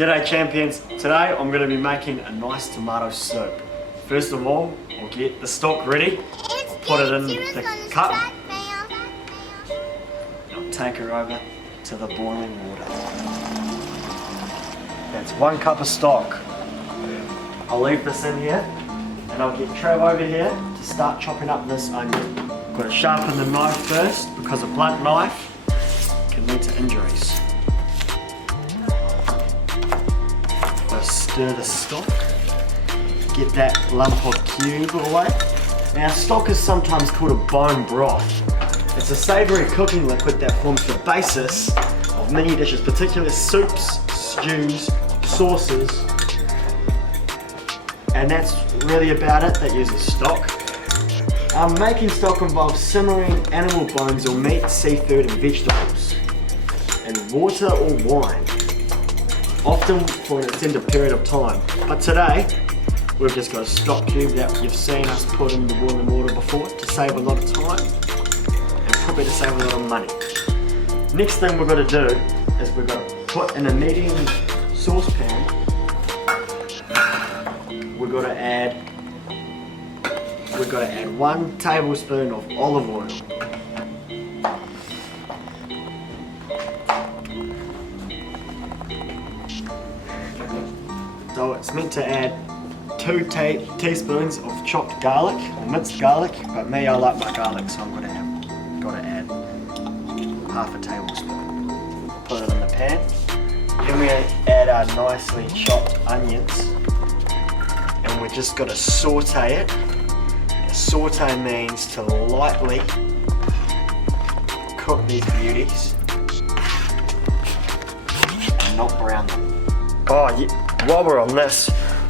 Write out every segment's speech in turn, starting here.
G'day champions, today I'm going to be making a nice tomato soup. First of all, I'll get the stock ready, put it in the cup, I'll take her over to the boiling water. That's 1 cup of stock. I'll leave this in here and I'll get Trav over here to start chopping up this onion. Got to sharpen the knife first because a blunt knife can lead to injuries. Stir the stock, get that lump of cube away. Now stock is sometimes called a bone broth. It's a savoury cooking liquid that forms the basis of many dishes, particularly soups, stews, sauces, and that's really about it that uses stock. Making stock involves simmering animal bones or meat, seafood and vegetables in water or wine, often for an extended period of time. But today, we've just got a stock cube that you've seen us put in the boiling water before to save a lot of time and probably to save a lot of money. Next thing we're going to do is we're going to put in a medium saucepan, we're going to add 1 tablespoon of olive oil. So it's meant to add 2 teaspoons of chopped garlic or minced garlic, but me, I like my garlic, so I'm got to add half a tablespoon. Put it in the pan. Then we add our nicely chopped onions, and we're just got to saute it. Saute means to lightly cook these beauties and not brown them. Oh yeah. While we're on this,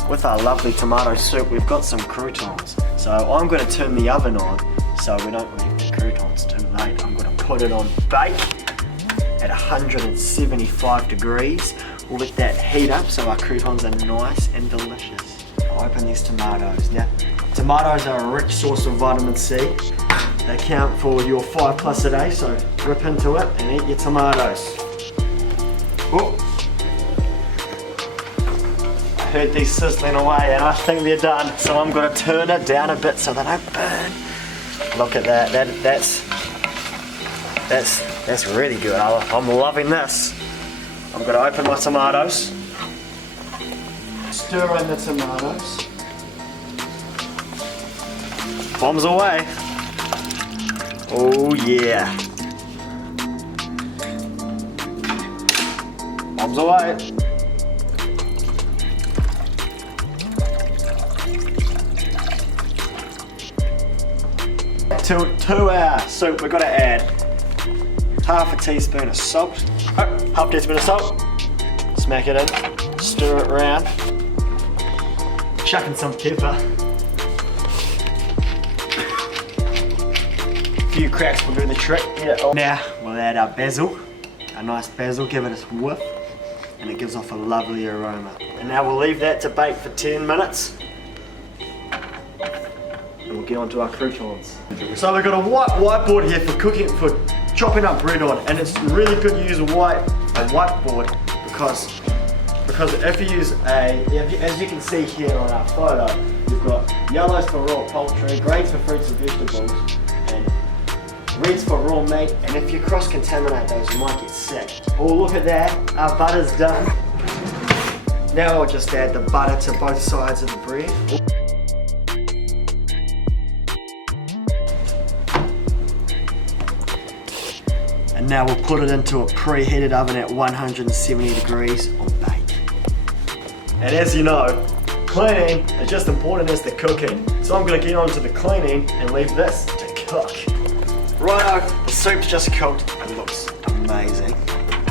with our lovely tomato soup, we've got some croutons. So I'm going to turn the oven on so we don't leave the croutons too late. I'm going to put it on bake at 175 degrees. We'll let that heat up so our croutons are nice and delicious. I'll open these tomatoes. Now, tomatoes are a rich source of vitamin C. They count for your 5+ a day, so rip into it and eat your tomatoes. Oh. Heard these sizzling away and I think they're done, so I'm going to turn it down a bit so they don't burn. Look at that, that's really good. I'm loving this. I'm going to open my tomatoes, stir in the tomatoes, bombs away. Oh yeah, bombs away. To our soup, we've got to add half a teaspoon of salt, half a teaspoon of salt, smack it in, stir it around, chuck in some pepper, a few cracks will do the trick. Now we'll add our basil, a nice basil, give it a whiff, and it gives off a lovely aroma. And now we'll leave that to bake for 10 minutes. And we'll get on to our croutons. So we've got a whiteboard here for cooking, for chopping up bread on, and it's really good to use a whiteboard because if you use as you can see here on our photo, you've got yellows for raw poultry, greens for fruits and vegetables, and reds for raw meat. And if you cross-contaminate those, you might get sick. Oh, look at that! Our butter's done. Now I'll just add the butter to both sides of the bread. And now we'll put it into a preheated oven at 170 degrees on bake. And as you know, cleaning is just as important as the cooking. So I'm going to get on to the cleaning and leave this to cook. Righto, the soup's just cooked. It looks amazing.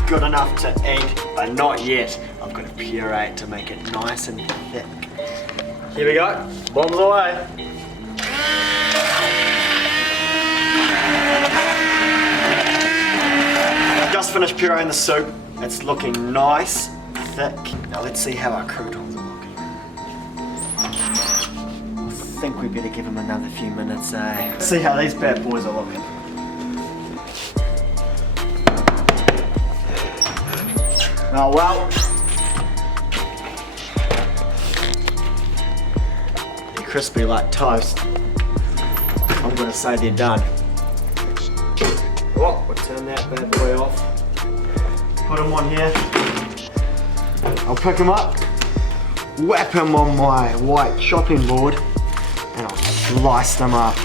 Good enough to eat, but not yet. I've got to puree it to make it nice and thick. Here we go, bombs away. Just finished pureeing the soup. It's looking nice, thick. Now let's see how our croutons are looking. I think we better give them another few minutes, eh? Let's see how these bad boys are looking. Oh well, crispy like toast, I'm gonna say they're done. Oh, we'll turn that bad boy off. Put them on here. I'll pick them up, whack them on my white chopping board, and I'll slice them up.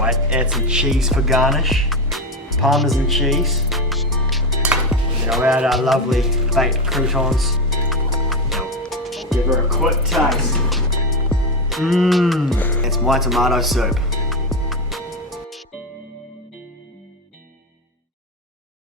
Right, add some cheese for garnish, Parmesan cheese. And I'll add our lovely baked croutons. Give her a quick taste. It's my tomato soup.